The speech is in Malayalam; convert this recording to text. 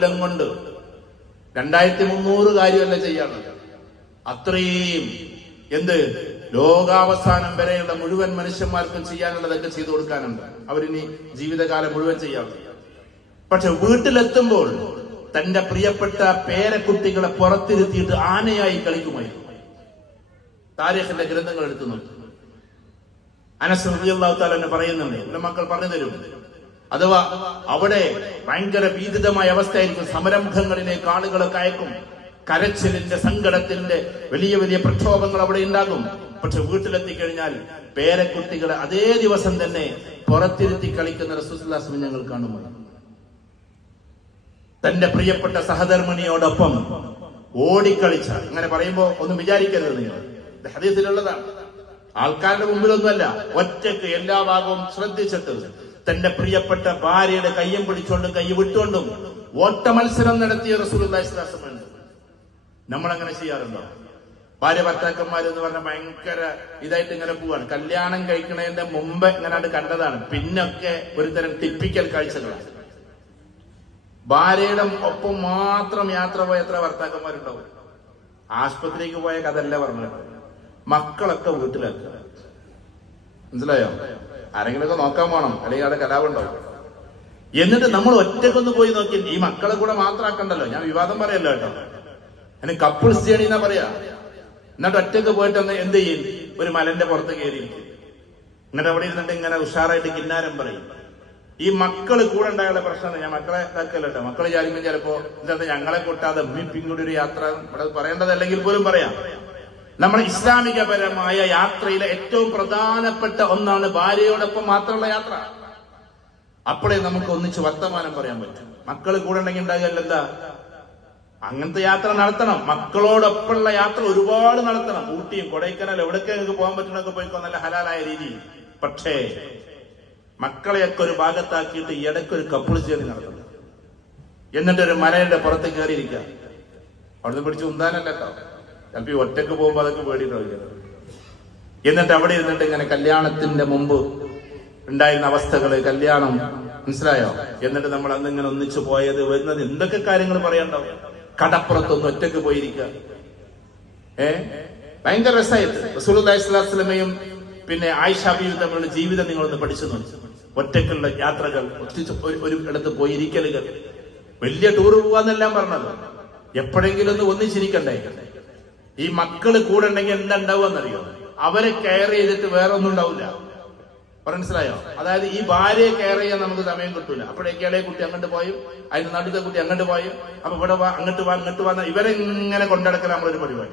കൊല്ലം കൊണ്ട് 2300 കാര്യമല്ല ചെയ്യാനുള്ളത്. അത്രയും ലോകാവസാനം വരെയുള്ള മുഴുവൻ മനുഷ്യന്മാർക്കും ചെയ്യാനുള്ളതൊക്കെ ചെയ്തു കൊടുക്കാനുണ്ട്. അവരിനി ജീവിതകാലം മുഴുവൻ ചെയ്യാറുണ്ട്. പക്ഷെ വീട്ടിലെത്തുമ്പോൾ തന്റെ പ്രിയപ്പെട്ട പേരക്കുട്ടികളെ പുറത്തിരുത്തിയിട്ട് ആനയായി കളിക്കുമായിരുന്നു. താരീഖിന്റെ ഗ്രന്ഥങ്ങൾ എടുത്തു നോക്കി അനസ് റളിയല്ലാഹു തആല എന്ന് പറയുന്നുണ്ട്, മക്കൾ പറഞ്ഞു തരും. അഥവാ അവിടെ ഭയങ്കര ഭീതിതമായ അവസ്ഥയായിരിക്കും. സമരമുഖങ്ങളിലേക്ക് ആളുകളൊക്കെ അയക്കും. കരച്ചിലിന്റെ, സങ്കടത്തിന്റെ വലിയ വലിയ പ്രക്ഷോഭങ്ങൾ അവിടെ ഉണ്ടാകും. പക്ഷെ വീട്ടിലെത്തിക്കഴിഞ്ഞാൽ പേരക്കുട്ടികളെ അതേ ദിവസം തന്നെ പുറത്തിരുത്തി കളിക്കുന്ന റസൂലുള്ളാഹി സ്വല്ലല്ലാഹു അലൈഹി വസല്ലം ഞങ്ങൾ കാണുമ്പോൾ തന്റെ പ്രിയപ്പെട്ട സഹധർമ്മിണിയോടൊപ്പം ഓടിക്കളിച്ച, അങ്ങനെ പറയുമ്പോ ഒന്നും വിചാരിക്കരുത് നിങ്ങൾ, ഹദീസിലുള്ളതാണ്. ആൾക്കാരുടെ മുമ്പിലൊന്നുമല്ല, ഒറ്റക്ക് എല്ലാ ഭാഗവും ശ്രദ്ധിച്ചിട്ട് തന്റെ പ്രിയപ്പെട്ട ഭാര്യയുടെ കയ്യും പിടിച്ചോണ്ടും കൈ വിട്ടുകൊണ്ടും ഓട്ട മത്സരം നടത്തിയ റസൂലുള്ളാഹി സ്വല്ലല്ലാഹു അലൈഹി വസല്ലം. നമ്മളങ്ങനെ ചെയ്യാറുണ്ടോ? ഭാര്യ ഭർത്താക്കന്മാരെന്ന് പറഞ്ഞാൽ ഭയങ്കര ഇതായിട്ട് ഇങ്ങനെ പോവാണ്. കല്യാണം കഴിക്കുന്നതിന്റെ മുമ്പ് ഇങ്ങനെ കണ്ടതാണ്. പിന്നൊക്കെ ഒരുതരം ടിപ്പിക്കൽ കാഴ്ചകളാണ്. ഭാര്യയുടെ ഒപ്പം മാത്രം യാത്ര പോയ എത്ര ഭർത്താക്കന്മാരുണ്ടാവും? ആശുപത്രിക്ക് പോയ കഥല്ല പറഞ്ഞത്. മക്കളൊക്കെ വീട്ടിലെത്തുക, മനസ്സിലായോ? ആരെങ്കിലുമൊക്കെ നോക്കാൻ വേണം, അല്ലെങ്കിൽ അവിടെ കലാപുണ്ടാവും. എന്നിട്ട് നമ്മൾ ഒറ്റക്കൊന്ന് പോയി നോക്കി. ഈ മക്കളെ കൂടെ മാത്രമാക്കണ്ടല്ലോ, ഞാൻ വിവാദം പറയല്ലോ കേട്ടോ, അതിന് കപ്പിൾസ് ജേണി എന്നാ പറയാ. എന്നിട്ട് ഒറ്റക്ക് പോയിട്ട് എന്ത് ചെയ്യും? ഒരു മലന്റെ പുറത്ത് കയറി ഇങ്ങനെ അവിടെ ഇരുന്നിട്ട് ഇങ്ങനെ ഉഷാറായിട്ട് കിന്നാരം പറയും. ഈ മക്കള് കൂടെ ഉണ്ടായുള്ള പ്രശ്നം, ഞാൻ മക്കളെ ഇതാക്കല്ലോ കേട്ടോ, മക്കള് ചാരിക്കുമ്പോൾ ചിലപ്പോ എന്താ ഞങ്ങളെ കൂട്ടാതെ പിന്നീട് ഒരു യാത്ര ഇവിടെ പറയേണ്ടതല്ലെങ്കിൽ പോലും പറയാം. നമ്മൾ ഇസ്ലാമികപരമായ യാത്രയിലെ ഏറ്റവും പ്രധാനപ്പെട്ട ഒന്നാണ് ഭാര്യയോടൊപ്പം മാത്രമുള്ള യാത്ര. അപ്പോഴേ നമുക്ക് ഒന്നിച്ച് വർത്തമാനം പറയാൻ പറ്റും. മക്കള് കൂടെ ഉണ്ടെങ്കിൽ ഉണ്ടാകില്ല എന്താ, അങ്ങനത്തെ യാത്ര നടത്തണം. മക്കളോടൊപ്പമുള്ള യാത്ര ഒരുപാട് നടത്തണം. ഊട്ടിയും കൊടൈക്കനാലും എവിടേക്ക് നിങ്ങൾക്ക് പോകാൻ പറ്റുന്നൊക്കെ പോയിക്കോ, നല്ല ഹലാലായ രീതിയിൽ. പക്ഷേ മക്കളെയൊക്കെ ഒരു ഭാഗത്താക്കിയിട്ട് ഇടയ്ക്കൊരു കപ്പിൾസ് ജേർണി നടത്തണം. എന്നിട്ടൊരു മലയുടെ പുറത്ത് കയറിയിരിക്കുക. അവിടുന്ന് പിടിച്ച് ഉന്താനല്ല കേട്ടോ, ചിലപ്പോ ഈ ഒറ്റക്ക് പോകുമ്പോ അതൊക്കെ പേടിയിട്ടാവില്ല. എന്നിട്ട് അവിടെ ഇരുന്നിട്ട് ഇങ്ങനെ കല്യാണത്തിന്റെ മുമ്പ് ഉണ്ടായിരുന്ന അവസ്ഥകള്, കല്യാണം, മനസ്സിലായോ? എന്നിട്ട് നമ്മൾ അന്ന് ഇങ്ങനെ ഒന്നിച്ചു പോയത് വരുന്നത് എന്തൊക്കെ കാര്യങ്ങൾ പറയണ്ടാവും. കടപ്പുറത്തൊന്ന് ഒറ്റക്ക് പോയിരിക്കുക. ഭയങ്കര രസമായിട്ട് റസൂലുള്ളാഹി സ്വല്ലല്ലാഹു അലൈഹി വസല്ലമയും പിന്നെ ആയിഷ ബീവിയും തമ്മിലുള്ള ജീവിതം നിങ്ങളൊന്ന് പഠിച്ചു നോക്കി. ഒറ്റക്കുള്ള യാത്രകൾ, ഒരു ഇടത്ത് പോയിരിക്കലുകൾ, വലിയ ടൂർ പോവാന്നെല്ലാം പറഞ്ഞത്. എപ്പോഴെങ്കിലും ഒന്ന് ഒന്നിച്ചിരിക്കണ്ടേ? ഈ മക്കള് കൂടെ ഉണ്ടെങ്കിൽ എന്താ ഉണ്ടാവുകയെന്നറിയോ? അവരെ കെയർ ചെയ്തിട്ട് വേറെ ഒന്നും ഉണ്ടാവില്ല. മനസ്സിലായോ? അതായത് ഈ ഭാര്യയെ കെയർ ചെയ്യാൻ നമുക്ക് സമയം കിട്ടൂല. അപ്പോഴേക്ക് ഇളയ കുട്ടി അങ്ങോട്ട് പോയും, അതിന് നടുത്ത കുട്ടി അങ്ങോട്ട് പോയും, അപ്പൊ ഇവിടെ വാ, അങ്ങോട്ട് വാ, ഇങ്ങോട്ട് വന്ന ഇവരെങ്ങനെ കൊണ്ടടക്കൽ നമ്മളൊരു പരിപാടി.